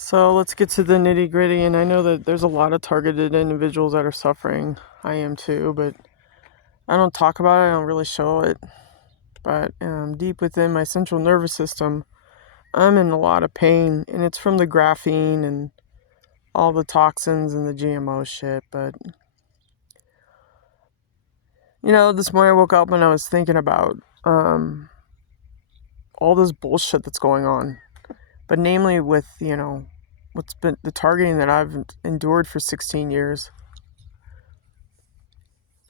So let's get to the nitty gritty. And I know that there's a lot of targeted individuals that are suffering. I am too, but I don't talk about it. I don't really show it. But deep within my central nervous system, I'm in a lot of pain. And it's from the graphene and all the toxins and the GMO shit. But, this morning I woke up and I was thinking about all this bullshit that's going on. But namely with, what's been the targeting that I've endured for 16 years.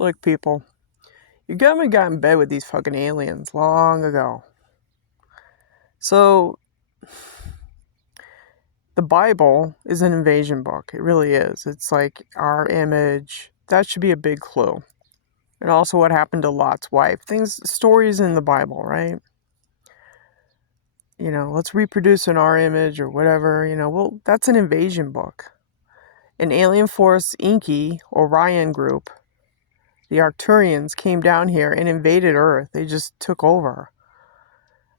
Look, people, your government got in bed with these fucking aliens long ago. So, the Bible is an invasion book. It really is. It's like our image. That should be a big clue. And also what happened to Lot's wife. Stories in the Bible, right? Let's reproduce in our image or whatever. Well, that's an invasion book. An alien force, Inky, Orion group, the Arcturians came down here and invaded Earth. They just took over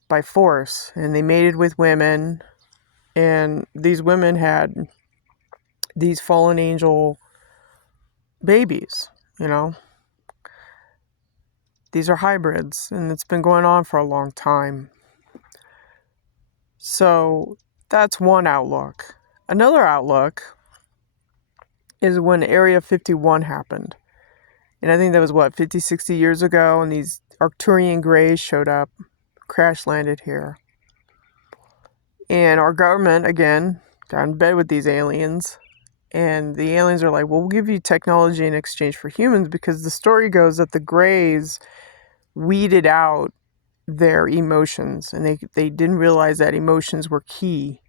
by force. And they mated with women. And these women had these fallen angel babies, These are hybrids, and it's been going on for a long time. So that's one outlook. Another outlook is when Area 51 happened. And I think that was, 50, 60 years ago, and these Arcturian Greys showed up, crash landed here. And our government, again, got in bed with these aliens. And the aliens are like, well, we'll give you technology in exchange for humans, because the story goes that the Greys weeded out their emotions, and they didn't realize that emotions were key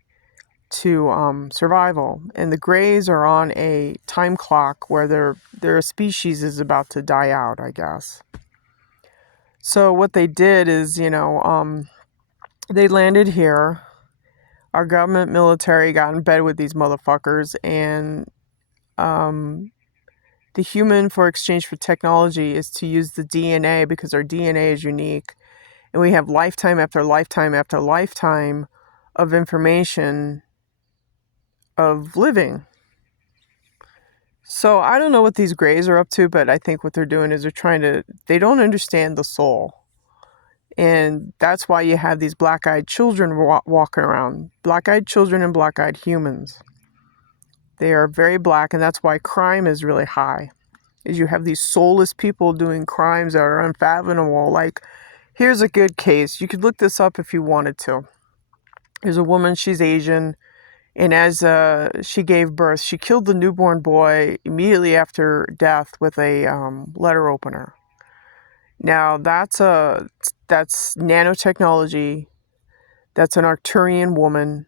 to survival. And the Greys are on a time clock where their species is about to die out, I guess. So what they did is, they landed here. Our government military got in bed with these motherfuckers, and the human for exchange for technology is to use the DNA, because our DNA is unique. And we have lifetime after lifetime after lifetime of information of living. So I don't know what these Greys are up to, but I think what they're doing is they don't understand the soul. And that's why you have these black-eyed children walking around. Black-eyed children and black-eyed humans. They are very black, and that's why crime is really high. Is you have these soulless people doing crimes that are unfathomable. Like, here's a good case. You could look this up if you wanted to. There's a woman, she's Asian, and as she gave birth, she killed the newborn boy immediately after death with a letter opener. Now, that's nanotechnology. That's an Arcturian woman.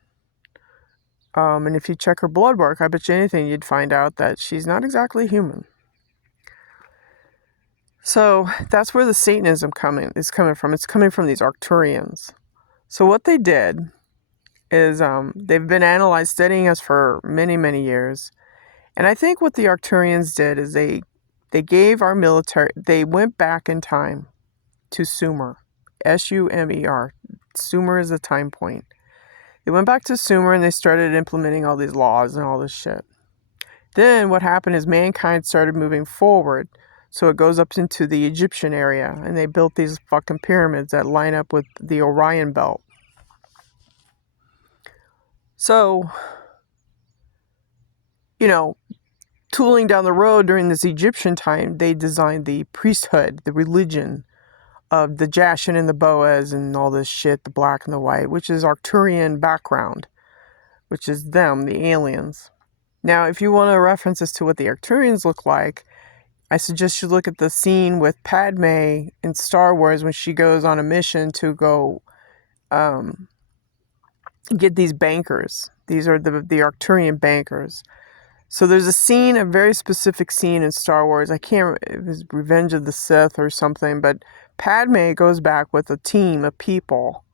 And if you check her blood work, I bet you anything you'd find out that she's not exactly human. So that's where the Satanism is coming from. It's coming from these Arcturians. So what they did is they've been studying us for many, many years. And I think what the Arcturians did is they gave our military, they went back in time to Sumer, Sumer. Sumer is a time point. They went back to Sumer and they started implementing all these laws and all this shit. Then what happened is mankind started moving forward. So it goes up into the Egyptian area, and they built these fucking pyramids that line up with the Orion belt. So, tooling down the road during this Egyptian time, they designed the priesthood, the religion of the Jashin and the Boaz and all this shit, the black and the white, which is Arcturian background, which is them, the aliens. Now, if you want a reference as to what the Arcturians look like, I suggest you look at the scene with Padme in Star Wars when she goes on a mission to go get these bankers. These are the Arcturian bankers. So there's a very specific scene in Star Wars. It was Revenge of the Sith or something, but Padme goes back with a team of people,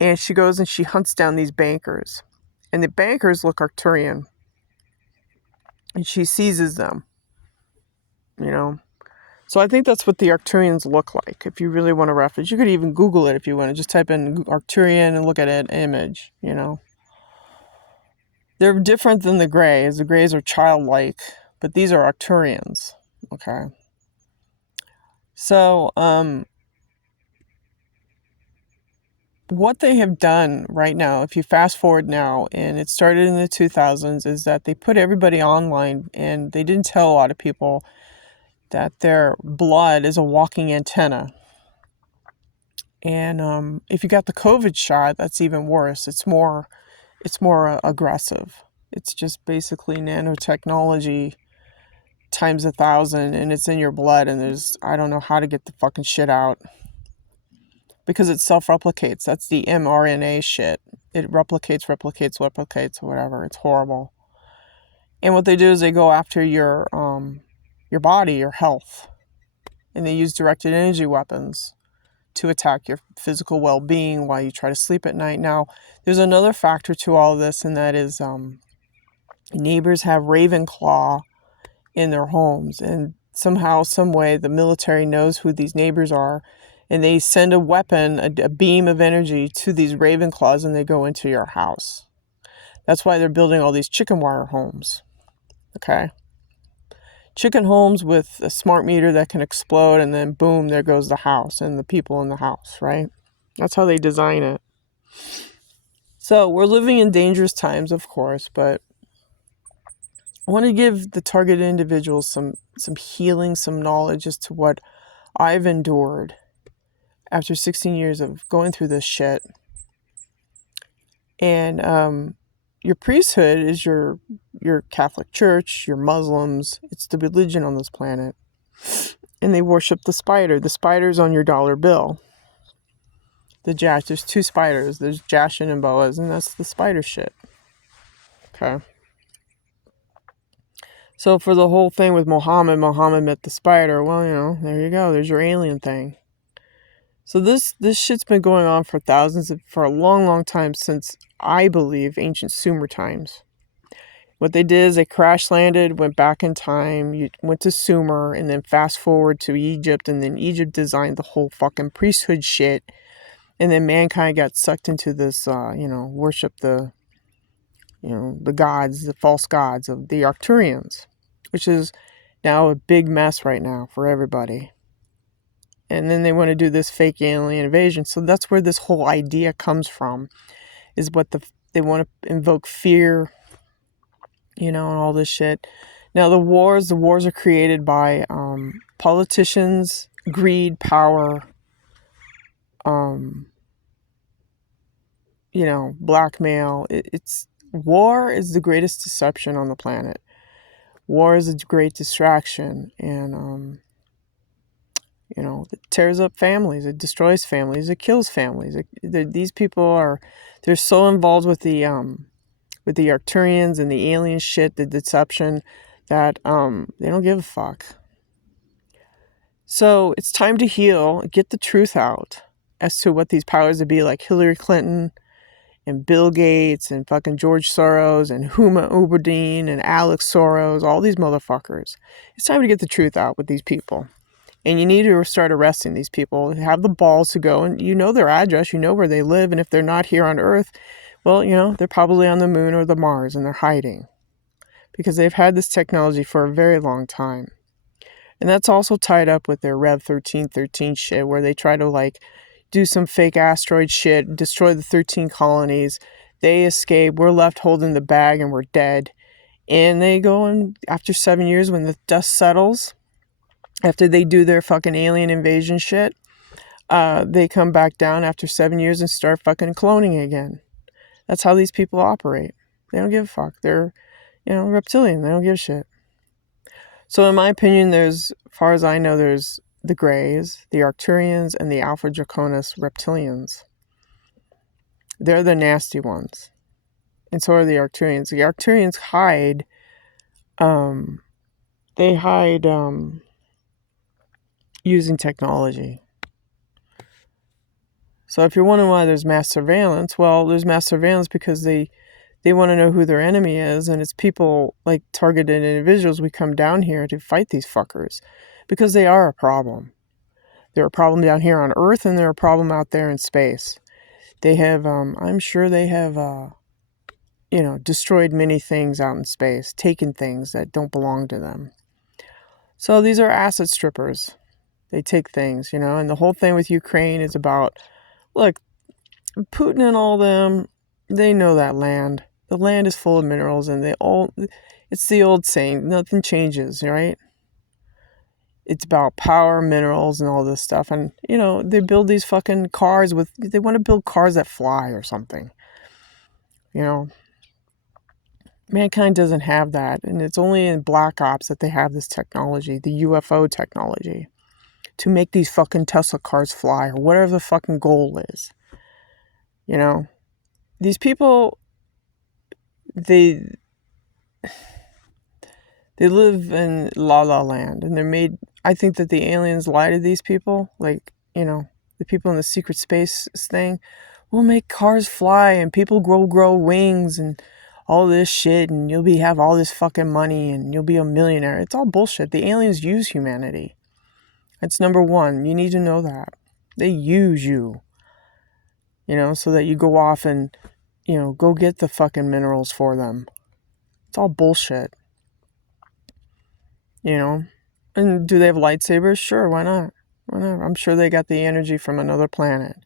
and she goes and she hunts down these bankers. And the bankers look Arcturian, and she seizes them. So I think that's what the Arcturians look like. If you really want to reference, you could even Google it if you want to. Just type in Arcturian and look at an image, They're different than the Greys. The Greys are childlike, but these are Arcturians. Okay. So, what they have done right now, if you fast forward now, and it started in the 2000s, is that they put everybody online, and they didn't tell a lot of people that their blood is a walking antenna. And if you got the COVID shot, that's even worse. It's more aggressive. It's just basically nanotechnology times 1,000, and it's in your blood, and I don't know how to get the fucking shit out. Because it self-replicates. That's the mRNA shit. It replicates, whatever. It's horrible. And what they do is they go after your body, your health. And they use directed energy weapons to attack your physical well-being while you try to sleep at night. Now, there's another factor to all of this, and that is neighbors have Ravenclaw in their homes. And somehow, some way, the military knows who these neighbors are. And they send a weapon, a beam of energy to these Ravenclaws, and they go into your house. That's why they're building all these chicken wire homes. Okay? Chicken homes with a smart meter that can explode, and then boom, there goes the house and the people in the house, right? That's how they design it. So we're living in dangerous times, of course, but I want to give the targeted individuals some healing, some knowledge as to what I've endured after 16 years of going through this shit. And your priesthood is your Catholic Church, your Muslims. It's the religion on this planet. And they worship the spider. The spider's on your dollar bill. The Jash. There's two spiders. There's Jashin and Boaz, and that's the spider shit. Okay. So for the whole thing with Muhammad met the spider. Well, there you go. There's your alien thing. So this shit's been going on for for a long, long time, since, I believe, ancient Sumer times. What they did is they crash landed, went back in time, went to Sumer, and then fast forward to Egypt, and then Egypt designed the whole fucking priesthood shit, and then mankind got sucked into this, worship the gods, the false gods of the Arcturians, which is now a big mess right now for everybody. And then they want to do this fake alien invasion. So that's where this whole idea comes from, is they want to invoke fear, and all this shit. Now the wars are created by politicians, greed, power, blackmail. War is the greatest deception on the planet. War is a great distraction, and it tears up families, it destroys families, it kills families. These people they're so involved with the Arcturians and the alien shit, the deception, that they don't give a fuck. So it's time to heal, get the truth out as to what these powers would be, like Hillary Clinton and Bill Gates and fucking George Soros and Huma Abedin and Alex Soros, all these motherfuckers. It's time to get the truth out with these people. And you need to start arresting these people. Have the balls to go, and their address, where they live, and if they're not here on Earth, well, they're probably on the moon or the Mars, and they're hiding. Because they've had this technology for a very long time. And that's also tied up with their Rev 1313 shit, where they try to, do some fake asteroid shit, destroy the 13 colonies. They escape. We're left holding the bag, and we're dead. And they go, and after 7 years, when the dust settles, after they do their fucking alien invasion shit, they come back down after 7 years and start fucking cloning again. That's how these people operate. They don't give a fuck. They're, reptilian. They don't give a shit. So in my opinion, as far as I know, there's the Greys, the Arcturians, and the Alpha Draconis reptilians. They're the nasty ones. And so are the Arcturians. The Arcturians hide, using technology. So if you're wondering why there's mass surveillance, well, there's mass surveillance because they want to know who their enemy is, and it's people like targeted individuals. We come down here to fight these fuckers because they are a problem. They're a problem down here on Earth, and they're a problem out there in space. They have, I'm sure they have destroyed many things out in space, taken things that don't belong to them. So these are asset strippers. They take things, and the whole thing with Ukraine is about, look, Putin and all them, they know that land. The land is full of minerals, and it's the old saying, nothing changes, right? It's about power, minerals, and all this stuff. And, they build these fucking cars they want to build cars that fly or something. Mankind doesn't have that. And it's only in Black Ops that they have this technology, the UFO technology, to make these fucking Tesla cars fly or whatever the fucking goal is. These people, they live in La La Land, and I think that the aliens lie to these people, like, the people in the secret space thing. We'll make cars fly and people grow wings and all this shit, and you'll have all this fucking money and you'll be a millionaire. It's all bullshit. The aliens use humanity. That's number one. You need to know that. They use you, so that you go off and, go get the fucking minerals for them. It's all bullshit. And do they have lightsabers? Sure, why not? I'm sure they got the energy from another planet.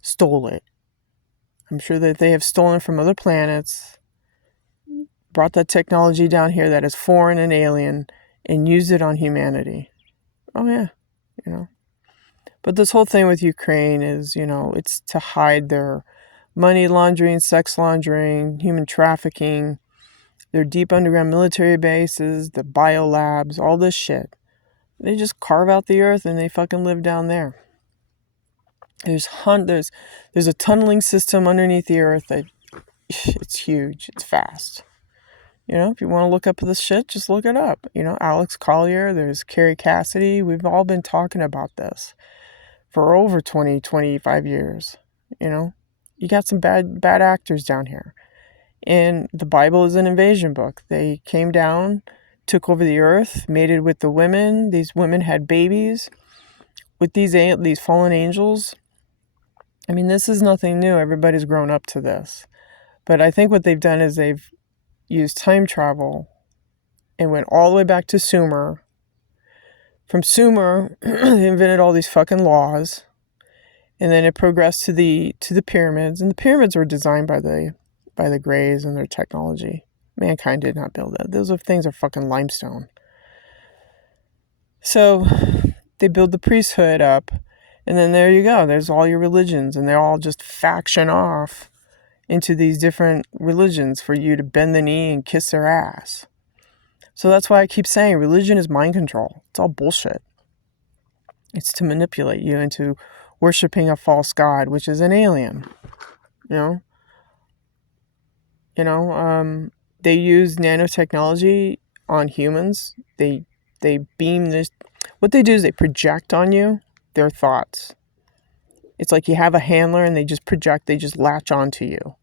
Stole it. I'm sure that they have stolen from other planets, brought that technology down here that is foreign and alien, and used it on humanity. Oh yeah, But this whole thing with Ukraine is, it's to hide their money laundering, sex laundering, human trafficking, their deep underground military bases, the biolabs, all this shit. They just carve out the earth and they fucking live down there. There's a tunneling system underneath the earth that it's huge. It's fast. If you want to look up this shit, just look it up. Alex Collier, there's Carrie Cassidy. We've all been talking about this for over 20, 25 years. You got some bad actors down here. And the Bible is an invasion book. They came down, took over the earth, mated with the women. These women had babies with these fallen angels. I mean, this is nothing new. Everybody's grown up to this. But I think what they've done is they've used time travel and went all the way back to Sumer. From Sumer, they invented all these fucking laws. And then it progressed to the pyramids. And the pyramids were designed by the Greys and their technology. Mankind did not build that. Those things are fucking limestone. So they build the priesthood up, and then there you go. There's all your religions, and they're all just faction off into these different religions for you to bend the knee and kiss their ass. So that's why I keep saying religion is mind control. It's all bullshit. It's to manipulate you into worshiping a false god, which is an alien. They use nanotechnology on humans. They beam this. What they do is they project on you their thoughts. It's like you have a handler and they just latch onto you,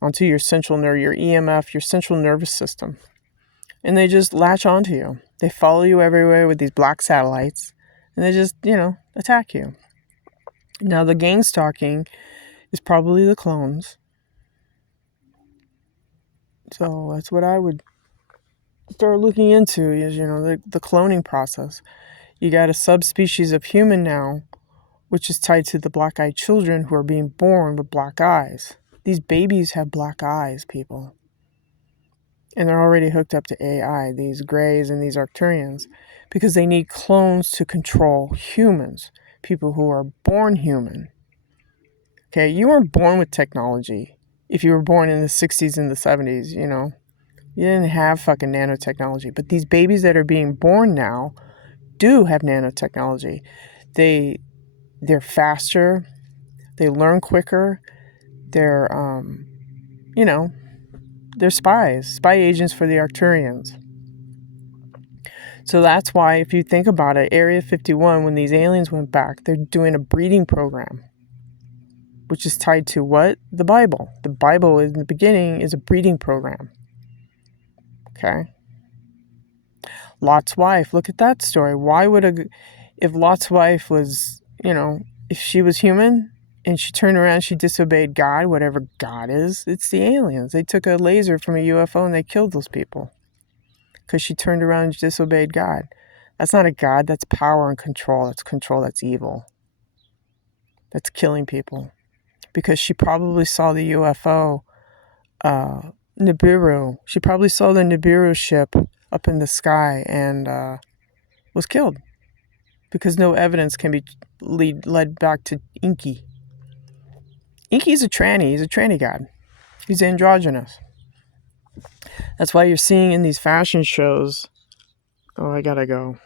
onto your central nerve, your EMF, your central nervous system. And they just latch onto you. They follow you everywhere with these black satellites, and they just, attack you. Now, the gang stalking is probably the clones. So that's what I would start looking into is, the cloning process. You got a subspecies of human now, which is tied to the black-eyed children who are being born with black eyes. These babies have black eyes, people. And they're already hooked up to AI, these Greys and these Arcturians, because they need clones to control humans, people who are born human. Okay, you weren't born with technology. If you were born in the 60s and the 70s, you didn't have fucking nanotechnology. But these babies that are being born now do have nanotechnology. They're faster. They learn quicker. They're, they're spy agents for the Arcturians. So that's why, if you think about it, Area 51, when these aliens went back, they're doing a breeding program, which is tied to what? The Bible. The Bible, in the beginning, is a breeding program. Okay? Lot's wife, look at that story. If Lot's wife was, if she was human, And she turned around, she disobeyed God, whatever God is. It's the aliens. They took a laser from a UFO and they killed those people because she turned around and disobeyed God. That's not a God, that's power and control. That's control, that's evil. That's killing people. Because she probably saw the UFO, Nibiru. She probably saw the Nibiru ship up in the sky and was killed. Because no evidence can be led back to Inky. Inky's a tranny. He's a tranny god. He's androgynous. That's why you're seeing in these fashion shows. Oh, I gotta go.